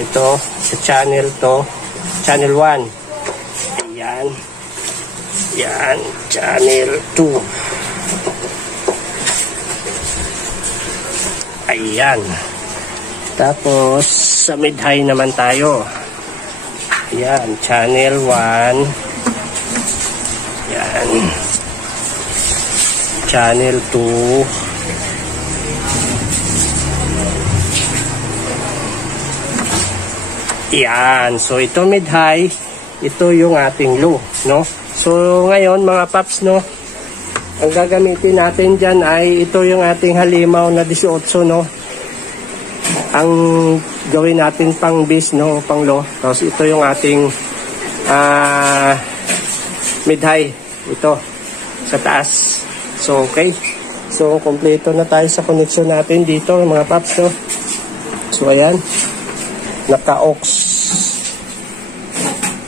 ito sa channel to, channel 1. Ayan. Yan, channel 2. Ayan. Tapos sa mid-high naman tayo. Ayan, channel 1. Ayan. Channel 2. Ayan. So ito mid-high, ito yung ating low, no? So ngayon mga paps, no, ang gagamitin natin dyan ay ito yung ating halimaw na 18, no? Ang gawin natin pang base, no, pang low. Tapos ito yung ating mid-high, ito sa taas. So okay, so kompleto na tayo sa connection natin dito mga paps, no? So ayan, naka-aux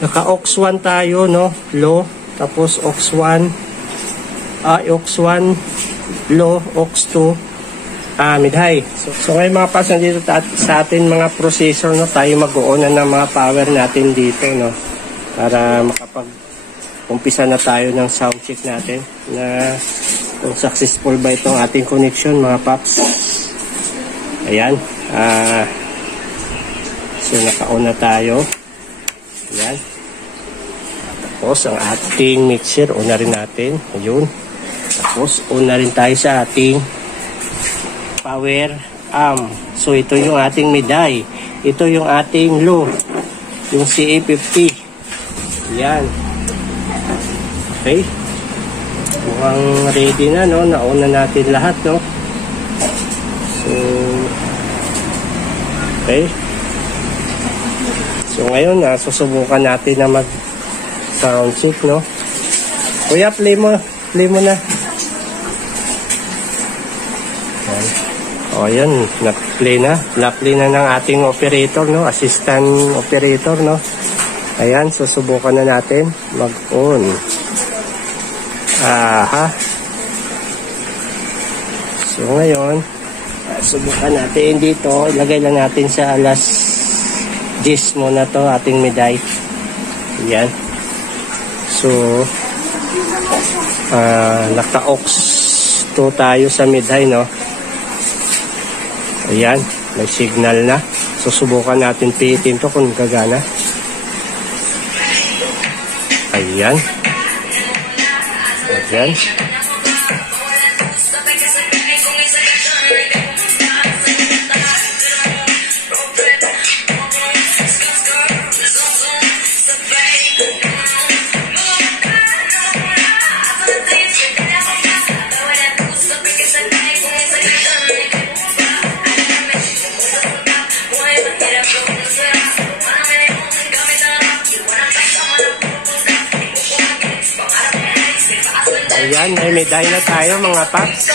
1 tayo, no, low. Tapos aux 1, aux 1 low, aux 2 mid-high. So ngayon mga paps, nandito sa atin mga processor, no, tayo mag-on ng mga power natin dito, no, para makapag-umpisa na tayo ng sound check natin na kung successful ba itong ating connection mga paps. Ayan. So naka-on na tayo. Ayan. Tapos ang ating mixer, on na rin natin. Ayun. Tapos on na rin tayo sa ating power amp. So ito yung ating mid-high. Ito yung ating low. Yung CA50. Ayan. Okay. Mukhang ready na, no? Na-on na natin lahat, no? So okay. So ngayon, susubukan natin na mag sound check, no? Kuya, play mo na. O yan, na-play na ng ating operator, no? Assistant operator, no? Ayan, susubukan na natin mag-on. So ngayon, subukan natin dito. Ilagay lang natin sa alas 10 muna to, ating mid-high. Ayan. So, naka-aux 2 tayo sa mid-high, no? Ayan, may signal na. Susubukan natin pihitin to kung gagana. Ayan. Ayan. Ayan, may mid-high na tayo mga paps.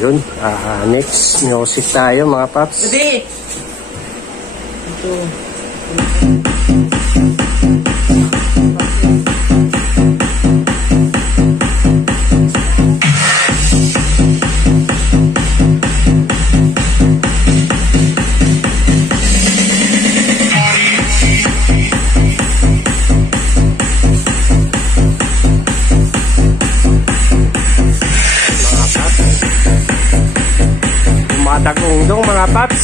Yun, next music tayo mga paps. Baby! Ito. Dagundong mga paps.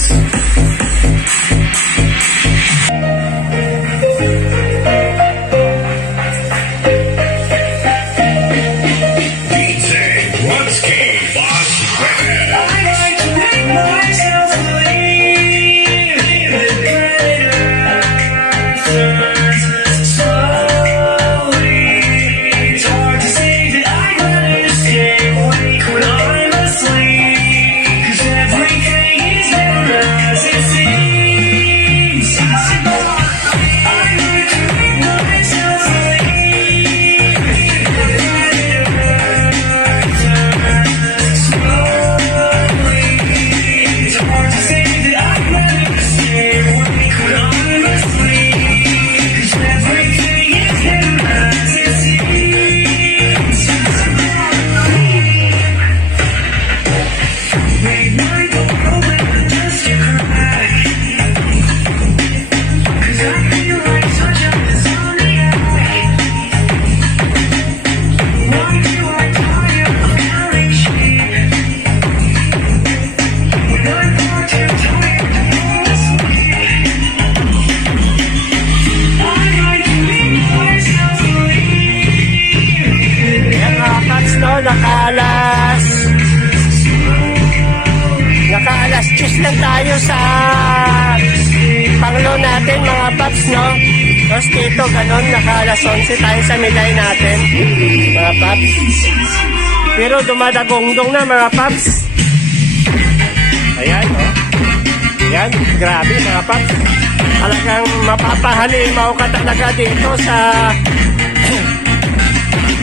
Naka-alas 10 lang tayo sa panglo natin mga paps, no? Tapos dito ganon, naka-alas 11 tayo sa milay natin mga paps. Pero dumadagongdong na mga paps. Ayan, oh. Ayan, grabe mga paps. Talagang mapapahalimaw ka talaga dito sa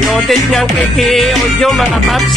loaded niyang Kiki Audio mga paps.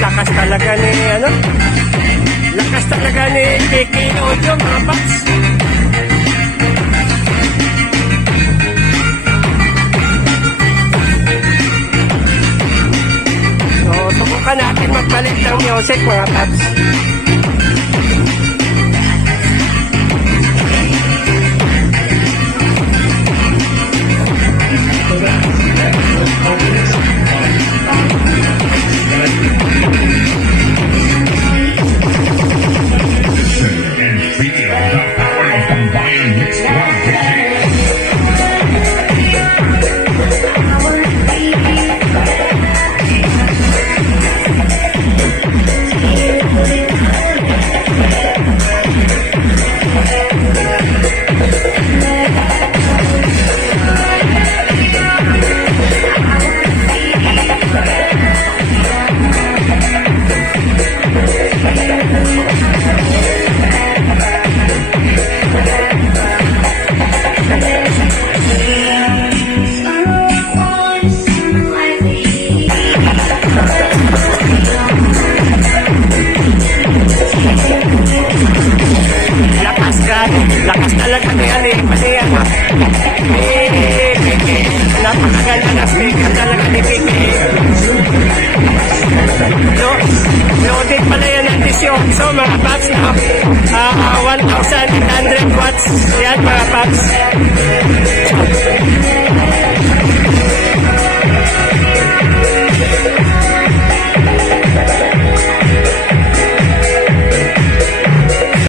Lakas talaga ni lakas talaga ni Kiki Audio mga paps. So subukan natin magpalit ng music mga paps. So mga paps, 1,800 watts. Yan mga paps.